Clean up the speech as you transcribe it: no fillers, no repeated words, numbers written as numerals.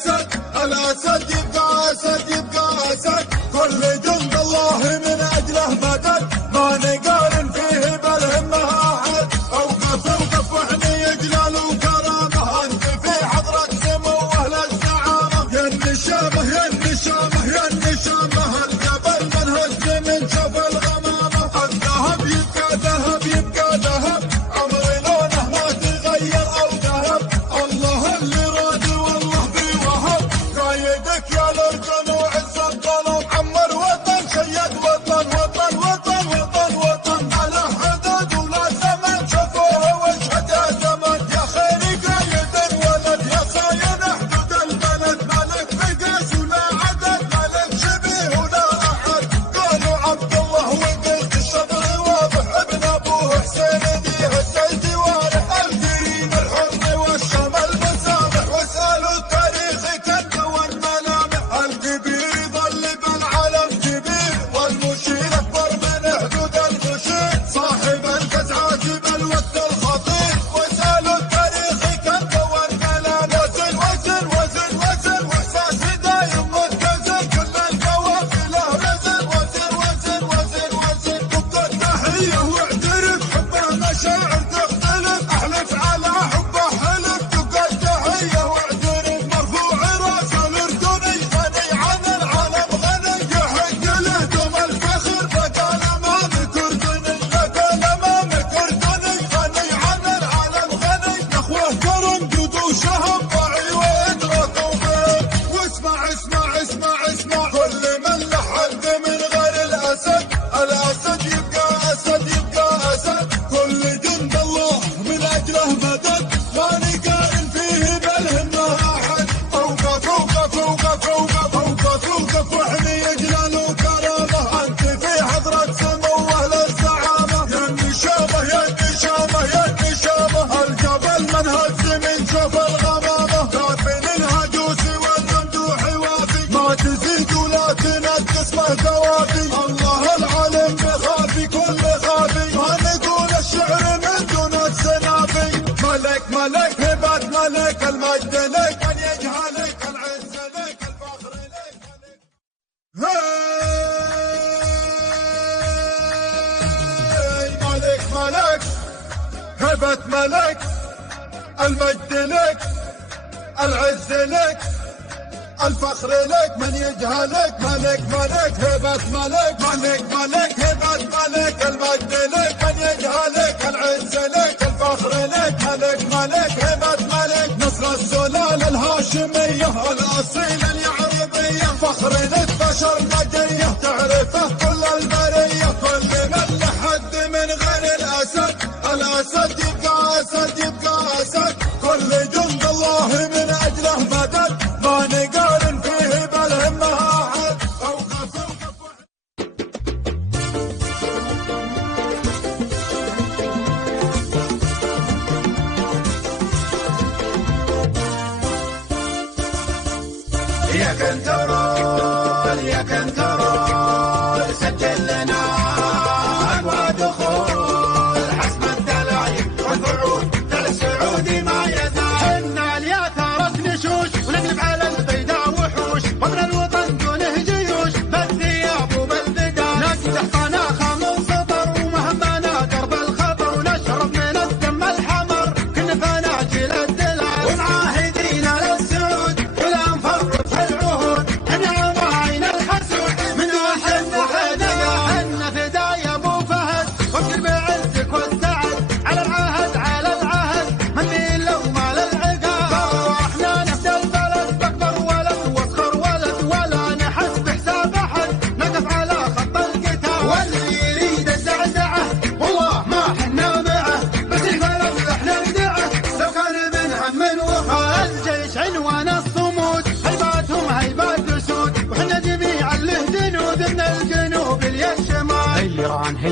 أسد، الأسد يبقى أسد يبقى أسد، كل جند الله من أجله مدد، ما نقارن فيه بالهمة أحد، أوقف أوقف وحني جلال وكرامة، أنت في حضرة سمو أهل الزعامة، يا النشامة يا النشامة يا النشامة، الجبل من هز من شوف الغمامة، الذهب يبقى ذهب يبقى ذهب، عمري لونه ما تغير أو ذهب، الله اللي راضي والله بيوهب، قايدك يا الأردن وعز الظلام، عمر وطن شيد وطن وطن وطن وطن وطن، على حدود ولا زمن شافوه واشهد يا زمن، يا خيري قايد الولد يا صاين حدود البلد، ملك بقاس ولا عدد، ملك شبيه ولا أحد، قالوا عبد الله وقلت الشطر واضح، ابن أبوه حسين ديه السيدي وارح، الكريم الحر والشام المسامح، واسألوا التاريخ كنه والملامح، الكبير يظل بالعلم كبير، والمشير أكبر من حدود المشير، صاحب الفتحات بالوقت الخطير، واسألوا التاريخ كنه والملامح، وزن وزن وزن وزن وإحساسي دايم متزن، كل القوافي له رزن، وزن وزن وزن وزن، تبقى التحية واعترف، حبه مشاعر تختلف، أحلف على حبه حلف، تبقى التحية واعترف، مرفوع راسه الأردني، غني عن العالم غني، يحق له دوم الفخر، فقال أمامك أردني، فقال أمامك أردني، غني عن العالم غني، نخوه كرم جود وشهم ضعي وإدراك وفهم، واسمع اسمع اسمع اسمع، كل من لحد من غير الأسد، الأسد يبقى أسد يبقى أسد، كل جند الله من أجله مدد، ما نقارن فيه بالهمة أحد، أوقف أوقف أوقف أوقف أوقف أوقف وحني جلال وكرامة، أنت في حضرة سمو أهل الزعامة، يا النشامة يا النشامة يا النشامة، الجبل من هز من شوف الغمامة، كافٍ الهجوسي والممدوح وافي، ما تزيد ولا تنقص ما توافي، الله العالم بخافي كل خافي، ما نقول الشعر من دون السنافي، ملك ملك هبة ملك، المجد لك من يجهلك، العز لك الفخر لك، هاي ملك ملك هبة ملك، المجد لك العز لك الفخر لك، من يجهلك، ملك ملك هبة ملك، ملك ملك هبة ملك، المجد لك من يجهلك، العز لك الفخر لك، ملك ملك هبة ملك، نصر السلالة الهاشمية الأصيلة اليعربية، فخر للبشر نقية تعرفه كل البرية، كل من لحد من غير الأسد، الأسد يبقى أسد يبقى أسد، كل جند الله من أجله مدد، ما نقارن فيه بالهمة أحد، أوقف أوقف يا كنترول